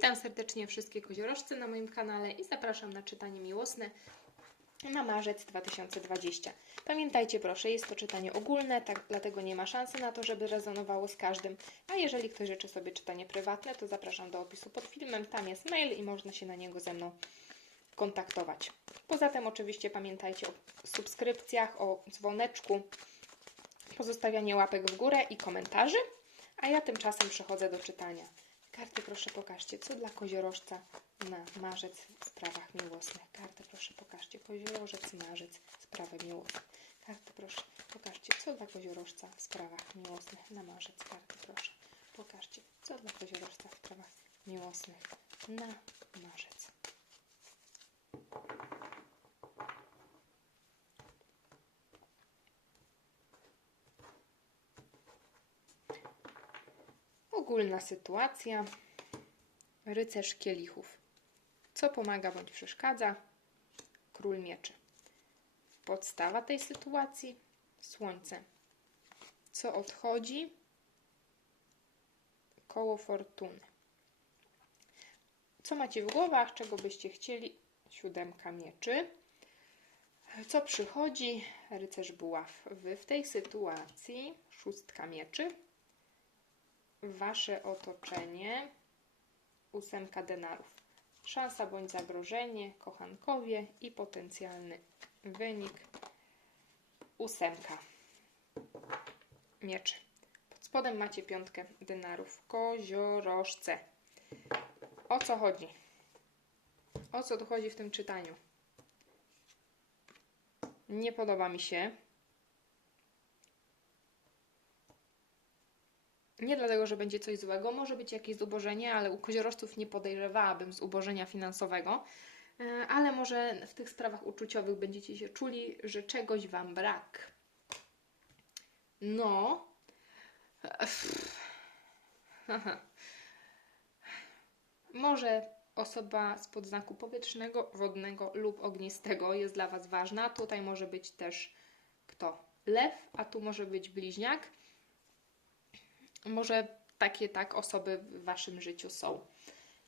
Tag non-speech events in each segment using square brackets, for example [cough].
Witam serdecznie wszystkie koziorożce na moim kanale i zapraszam na czytanie miłosne na marzec 2020. Pamiętajcie proszę, jest to czytanie ogólne, tak, dlatego nie ma szansy na to, żeby rezonowało z każdym. A jeżeli ktoś życzy sobie czytanie prywatne, to zapraszam do opisu pod filmem. Tam jest mail i można się na niego ze mną kontaktować. Poza tym oczywiście pamiętajcie o subskrypcjach, o dzwoneczku, pozostawianie łapek w górę i komentarzy. A ja tymczasem przechodzę do czytania. Karty proszę pokażcie, co dla koziorożca na marzec w sprawach miłosnych. Karty proszę pokażcie, koziorożec, marzec, sprawy miłosne. Karty proszę pokażcie, co dla koziorożca w sprawach miłosnych na marzec. Karty proszę pokażcie, co dla koziorożca w sprawach miłosnych na marzec. Ogólna sytuacja. Rycerz kielichów. Co pomaga bądź przeszkadza? Król mieczy. Podstawa tej sytuacji? Słońce. Co odchodzi? Koło fortuny. Co macie w głowach? Czego byście chcieli? Siódemka mieczy. Co przychodzi? Rycerz buław. Wy w tej sytuacji szóstka mieczy wasze otoczenie, ósemka denarów. Szansa bądź zagrożenie, kochankowie i potencjalny wynik, ósemka mieczy. Pod spodem macie piątkę denarów, koziorożce. O co chodzi? O co tu chodzi w tym czytaniu? Nie podoba mi się, Nie dlatego, że będzie coś złego, może być jakieś zubożenie, ale u koziorożców nie podejrzewałabym zubożenia finansowego. E, ale może w tych sprawach uczuciowych będziecie się czuli, że czegoś Wam brak. No. Może osoba z podznaku powietrznego, wodnego lub ognistego jest dla Was ważna. Tutaj może być też kto? Lew, a tu może być bliźniak może takie tak osoby w waszym życiu są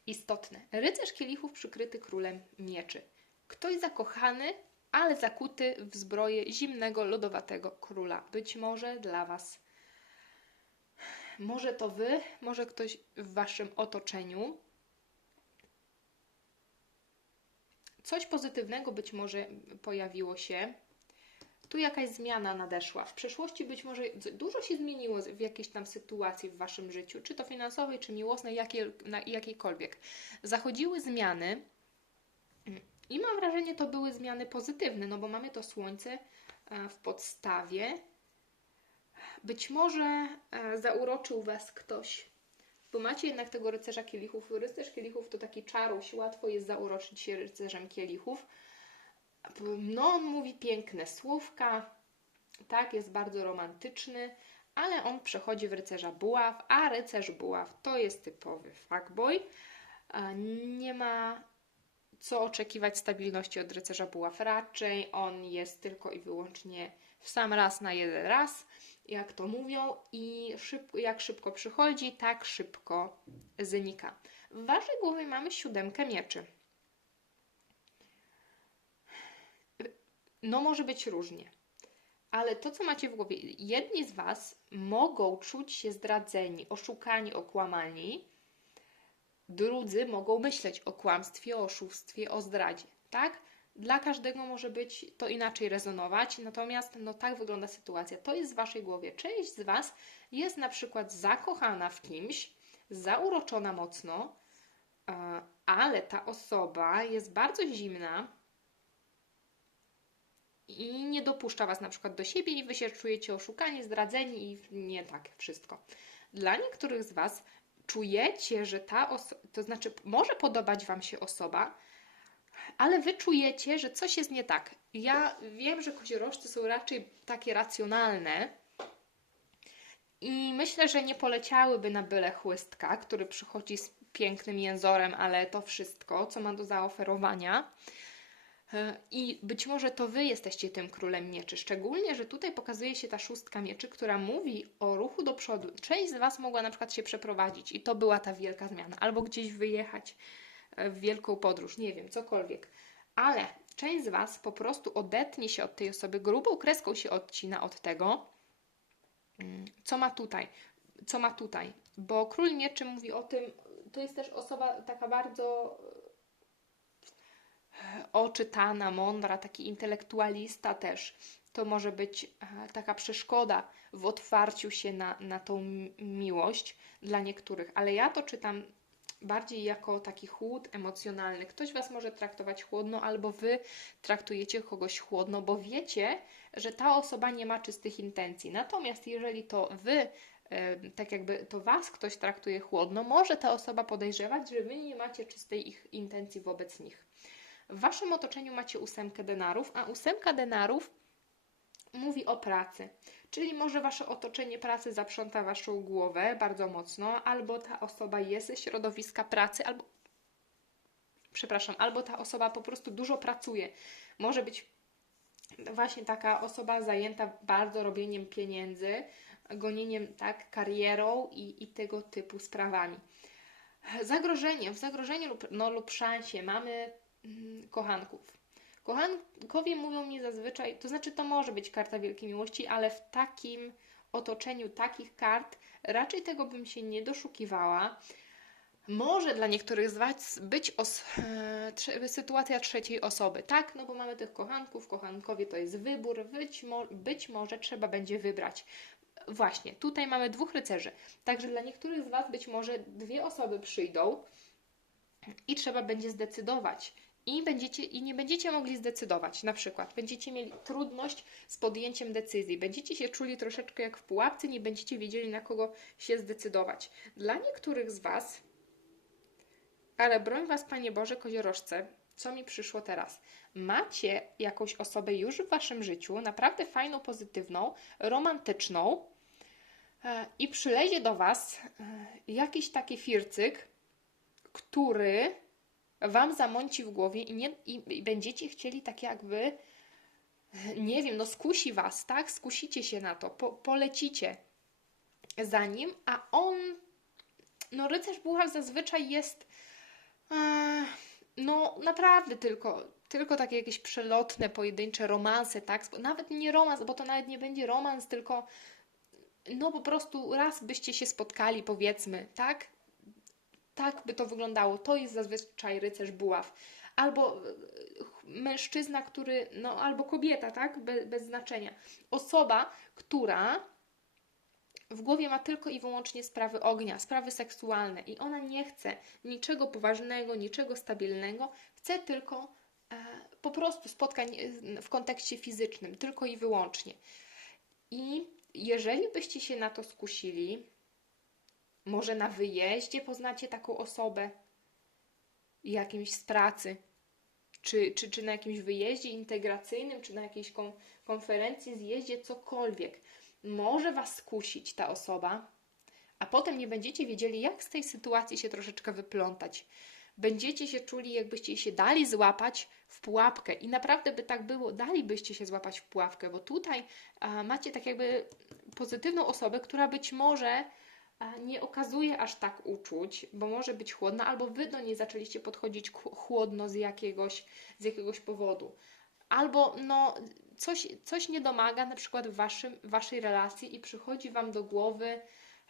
istotne. Rycerz kielichów przykryty królem mieczy. Ktoś zakochany, ale zakuty w zbroję zimnego, lodowatego króla. Być może dla was. Może to wy, może ktoś w waszym otoczeniu. Coś pozytywnego być może pojawiło się tu jakaś zmiana nadeszła. W przeszłości być może dużo się zmieniło w jakiejś tam sytuacji w Waszym życiu, czy to finansowej, czy miłosnej, jakiej, na jakiejkolwiek. Zachodziły zmiany i mam wrażenie, to były zmiany pozytywne, no bo mamy to słońce e, w podstawie. Być może e, zauroczył Was ktoś, bo macie jednak tego rycerza kielichów. Rycerz kielichów to taki czaruś, łatwo jest zauroczyć się rycerzem kielichów no, on mówi piękne słówka, tak, jest bardzo romantyczny, ale on przechodzi w rycerza buław, a rycerz buław to jest typowy fuckboy. Nie ma co oczekiwać stabilności od rycerza buław. Raczej on jest tylko i wyłącznie w sam raz na jeden raz, jak to mówią, i szyb, jak szybko przychodzi, tak szybko znika. W waszej głowie mamy siódemkę mieczy. No może być różnie. Ale to, co macie w głowie, jedni z Was mogą czuć się zdradzeni, oszukani, okłamani, drudzy mogą myśleć o kłamstwie, o oszustwie, o zdradzie, tak? Dla każdego może być to inaczej rezonować, natomiast no tak wygląda sytuacja. To jest w Waszej głowie. Część z Was jest na przykład zakochana w kimś, zauroczona mocno, ale ta osoba jest bardzo zimna, i nie dopuszcza Was na przykład do siebie i Wy się czujecie oszukani, zdradzeni i nie tak wszystko. Dla niektórych z Was czujecie, że ta osoba, to znaczy może podobać Wam się osoba, ale Wy czujecie, że coś jest nie tak. Ja wiem, że koziorożcy są raczej takie racjonalne i myślę, że nie poleciałyby na byle chłystka, który przychodzi z pięknym jęzorem, ale to wszystko, co ma do zaoferowania I być może to wy jesteście tym królem mieczy. Szczególnie, że tutaj pokazuje się ta szóstka mieczy, która mówi o ruchu do przodu. Część z was mogła na przykład się przeprowadzić i to była ta wielka zmiana, albo gdzieś wyjechać e, w wielką podróż, nie wiem, cokolwiek. Ale część z was po prostu odetnie się od tej osoby, grubą kreską się odcina od tego, mm, co ma tutaj. Co ma tutaj. Bo król mieczy mówi o tym, to jest też osoba taka bardzo oczytana, mądra, taki intelektualista też. To może być e, taka przeszkoda w otwarciu się na, na tą miłość dla niektórych, ale ja to czytam bardziej jako taki chłód emocjonalny. Ktoś Was może traktować chłodno, albo Wy traktujecie kogoś chłodno, bo wiecie, że ta osoba nie ma czystych intencji. Natomiast jeżeli to Wy, e, tak jakby to Was ktoś traktuje chłodno, może ta osoba podejrzewać, że Wy nie macie czystej ich intencji wobec nich. W waszym otoczeniu macie ósemkę denarów, a ósemka denarów mówi o pracy. Czyli może wasze otoczenie pracy zaprząta waszą głowę bardzo mocno, albo ta osoba jest ze środowiska pracy, albo przepraszam, albo ta osoba po prostu dużo pracuje. Może być właśnie taka osoba zajęta bardzo robieniem pieniędzy, gonieniem tak karierą i, i tego typu sprawami. Zagrożenie, w zagrożeniu lub, no, lub szansie mamy kochanków. Kochankowie mówią mi zazwyczaj, to znaczy to może być karta wielkiej miłości, ale w takim otoczeniu takich kart raczej tego bym się nie doszukiwała. Może dla niektórych z Was być e, sytuacja trzeciej osoby, tak? No bo mamy tych kochanków, kochankowie to jest wybór, być, mo- być może trzeba będzie wybrać. Właśnie, tutaj mamy dwóch rycerzy. Także dla niektórych z Was być może dwie osoby przyjdą i trzeba będzie zdecydować, i, będziecie, i nie będziecie mogli zdecydować. Na przykład będziecie mieli trudność z podjęciem decyzji, będziecie się czuli troszeczkę jak w pułapce, nie będziecie wiedzieli na kogo się zdecydować. Dla niektórych z Was, ale broń Was, Panie Boże, koziorożce, co mi przyszło teraz? Macie jakąś osobę już w Waszym życiu, naprawdę fajną, pozytywną, romantyczną e, i przylezie do Was e, jakiś taki fircyk, który Wam zamąci w głowie i, nie, i, i będziecie chcieli tak jakby, nie wiem, no skusi Was, tak? Skusicie się na to, po, polecicie za nim, a on, no rycerz buchaw zazwyczaj jest, e, no naprawdę tylko, tylko takie jakieś przelotne, pojedyncze romanse, tak? Nawet nie romans, bo to nawet nie będzie romans, tylko no po prostu raz byście się spotkali, powiedzmy, tak? Tak by to wyglądało. To jest zazwyczaj rycerz buław. Albo e, mężczyzna, który, no albo kobieta, tak? Be, bez znaczenia. Osoba, która w głowie ma tylko i wyłącznie sprawy ognia, sprawy seksualne i ona nie chce niczego poważnego, niczego stabilnego, chce tylko e, po prostu spotkań e, w kontekście fizycznym, tylko i wyłącznie. I jeżeli byście się na to skusili, może na wyjeździe poznacie taką osobę jakimś z pracy, czy, czy, czy na jakimś wyjeździe integracyjnym, czy na jakiejś kon konferencji, zjeździe, cokolwiek. Może Was skusić ta osoba, a potem nie będziecie wiedzieli, jak z tej sytuacji się troszeczkę wyplątać. Będziecie się czuli, jakbyście się dali złapać w pułapkę. I naprawdę by tak było, dalibyście się złapać w pułapkę, bo tutaj a, macie tak jakby pozytywną osobę, która być może nie okazuje aż tak uczuć, bo może być chłodna, albo wy do niej zaczęliście podchodzić chłodno z jakiegoś, z jakiegoś powodu. Albo no, coś, coś nie domaga na przykład w waszym, waszej relacji i przychodzi wam do głowy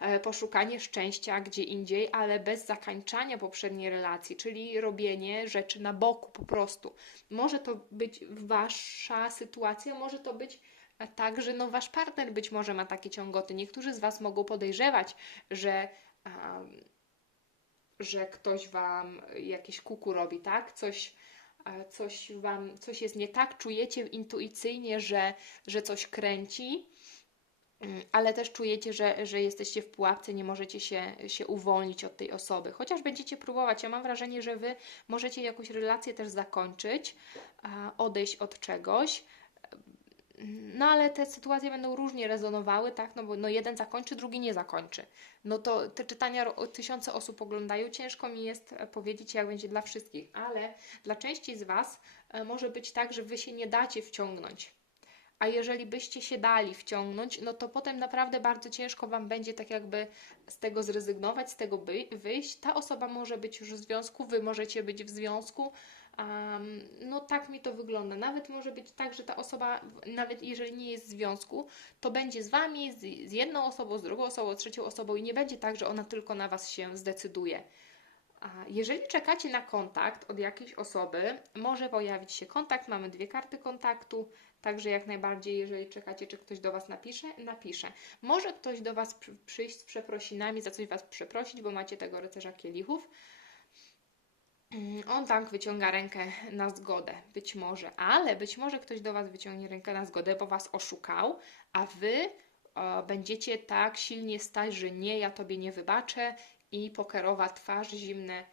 e, poszukanie szczęścia gdzie indziej, ale bez zakańczania poprzedniej relacji, czyli robienie rzeczy na boku po prostu. Może to być wasza sytuacja, może to być także no, wasz partner być może ma takie ciągoty. Niektórzy z Was mogą podejrzewać, że, um, że ktoś Wam jakieś kuku robi, tak? Coś, coś Wam, coś jest nie tak, czujecie intuicyjnie, że, że coś kręci, mm, ale też czujecie, że, że jesteście w pułapce, nie możecie się, się uwolnić od tej osoby. Chociaż będziecie próbować, ja mam wrażenie, że Wy możecie jakąś relację też zakończyć, odejść od czegoś, No ale te sytuacje będą różnie rezonowały, tak? No bo no jeden zakończy, drugi nie zakończy. No to te czytania tysiące osób oglądają. Ciężko mi jest e, powiedzieć, jak będzie dla wszystkich, ale dla części z Was e, może być tak, że Wy się nie dacie wciągnąć. A jeżeli byście się dali wciągnąć, no to potem naprawdę bardzo ciężko Wam będzie tak jakby z tego zrezygnować, z tego wyjść. Ta osoba może być już w związku, Wy możecie być w związku. Um, no tak mi to wygląda. Nawet może być tak, że ta osoba, nawet jeżeli nie jest w związku, to będzie z Wami, z, z jedną osobą, z drugą osobą, z trzecią osobą i nie będzie tak, że ona tylko na Was się zdecyduje. Jeżeli czekacie na kontakt od jakiejś osoby, może pojawić się kontakt, mamy dwie karty kontaktu, także jak najbardziej, jeżeli czekacie, czy ktoś do Was napisze, napisze. Może ktoś do Was przy, przyjść z przeprosinami, za coś Was przeprosić, bo macie tego rycerza kielichów. Mm, On tak wyciąga rękę na zgodę, być może, ale być może ktoś do Was wyciągnie rękę na zgodę, bo Was oszukał, a Wy będziecie tak silnie stać, że nie, ja Tobie nie wybaczę i pokerowa twarz, zimne,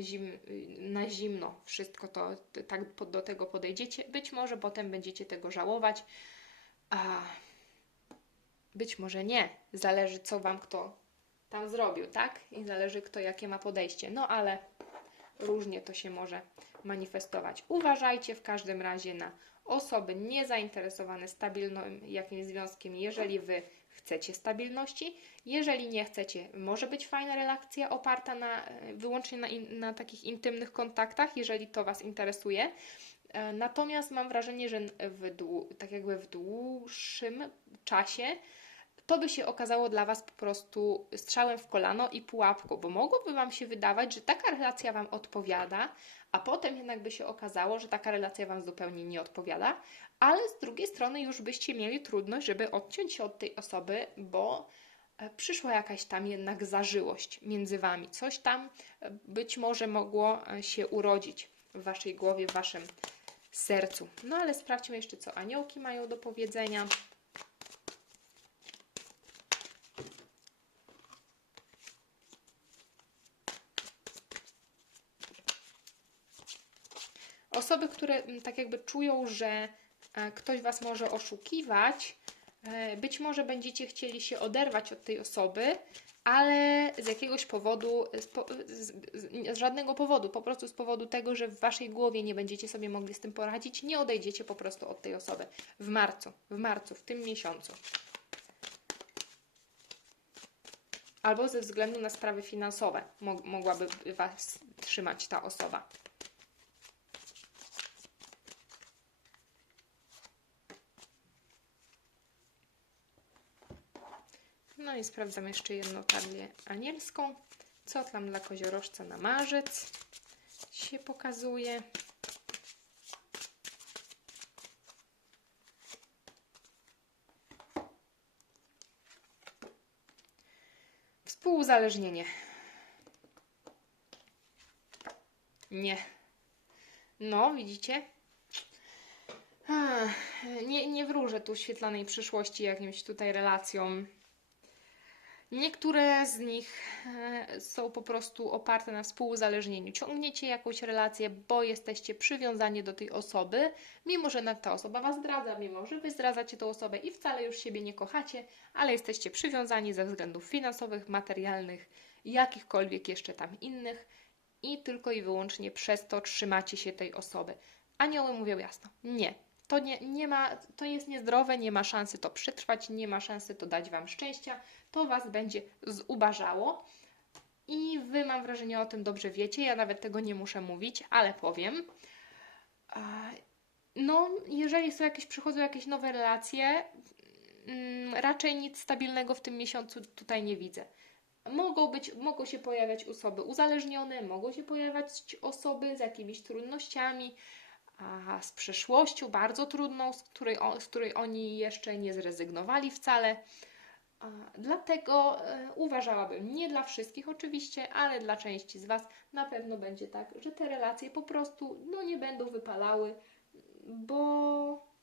zim, na zimno, wszystko to tak do tego podejdziecie. Być może potem będziecie tego żałować, a być może nie. Zależy, co Wam kto tam zrobił, tak? I zależy, kto jakie ma podejście. No ale różnie to się może manifestować. Uważajcie w każdym razie na osoby niezainteresowane stabilnym jakimś związkiem, jeżeli Wy chcecie stabilności. Jeżeli nie chcecie, może być fajna relacja oparta na, e, wyłącznie na, in, na takich intymnych kontaktach, jeżeli to Was interesuje. E, Natomiast mam wrażenie, że w, tak jakby w dłuższym czasie to by się okazało dla Was po prostu strzałem w kolano i pułapką, bo mogłoby Wam się wydawać, że taka relacja Wam odpowiada, a potem jednak by się okazało, że taka relacja Wam zupełnie nie odpowiada, ale z drugiej strony już byście mieli trudność, żeby odciąć się od tej osoby, bo e, przyszła jakaś tam jednak zażyłość między Wami. Coś tam e, być może mogło e, się urodzić w Waszej głowie, w Waszym sercu. No ale sprawdźmy jeszcze, co aniołki mają do powiedzenia. Osoby, które mm, tak jakby czują, że e, ktoś Was może oszukiwać, e, być może będziecie chcieli się oderwać od tej osoby, ale z jakiegoś powodu, z, po, z, z, z żadnego powodu, po prostu z powodu tego, że w Waszej głowie nie będziecie sobie mogli z tym poradzić, nie odejdziecie po prostu od tej osoby w marcu, w marcu, w tym miesiącu. Albo ze względu na sprawy finansowe mo- mogłaby Was trzymać ta osoba. No i sprawdzam jeszcze jedną talię anielską. Co tam dla koziorożca na marzec się pokazuje. Współuzależnienie. Nie. No, widzicie? Nie, nie wróżę tu świetlanej przyszłości jakimś tutaj relacjom. Niektóre z nich e, są po prostu oparte na współuzależnieniu. Ciągniecie jakąś relację, bo jesteście przywiązani do tej osoby, mimo że ta osoba Was zdradza, mimo że Wy zdradzacie tą osobę i wcale już siebie nie kochacie, ale jesteście przywiązani ze względów finansowych, materialnych, jakichkolwiek jeszcze tam innych i tylko i wyłącznie przez to trzymacie się tej osoby. Anioły mówią jasno, nie. To, nie, nie ma, to jest niezdrowe, nie ma szansy to przetrwać, nie ma szansy to dać Wam szczęścia, to Was będzie zubażało. I Wy, mam wrażenie, o tym dobrze wiecie. Ja nawet tego nie muszę mówić, ale powiem. No, jeżeli są jakieś, przychodzą jakieś nowe relacje, mm, raczej nic stabilnego w tym miesiącu tutaj nie widzę. Mogą, być, mogą się pojawiać osoby uzależnione, mogą się pojawiać osoby z jakimiś trudnościami, z przeszłością bardzo trudną, z której, z której oni jeszcze nie zrezygnowali wcale. Dlatego e, uważałabym, nie dla wszystkich oczywiście, ale dla części z Was na pewno będzie tak, że te relacje po prostu no, nie będą wypalały, bo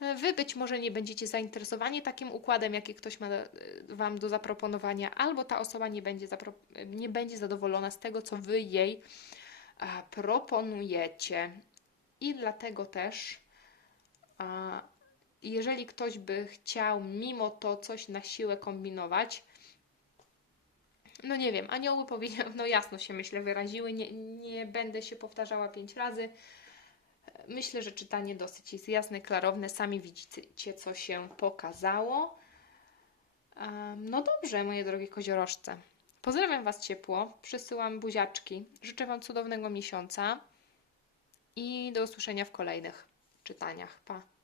Wy być może nie będziecie zainteresowani takim układem, jaki ktoś ma e, Wam do zaproponowania, albo ta osoba nie będzie, nie będzie zadowolona z tego, co Wy jej proponujecie. I dlatego też jeżeli ktoś by chciał mimo to coś na siłę kombinować, no nie wiem, anioły powiedział, [laughs] no jasno się myślę wyraziły, nie, nie będę się powtarzała pięć razy. Myślę, że czytanie dosyć jest jasne, klarowne, sami widzicie, co się pokazało. No dobrze, moje drogie koziorożce. Pozdrawiam Was ciepło, przysyłam buziaczki. Życzę Wam cudownego miesiąca i do usłyszenia w kolejnych czytaniach. Pa!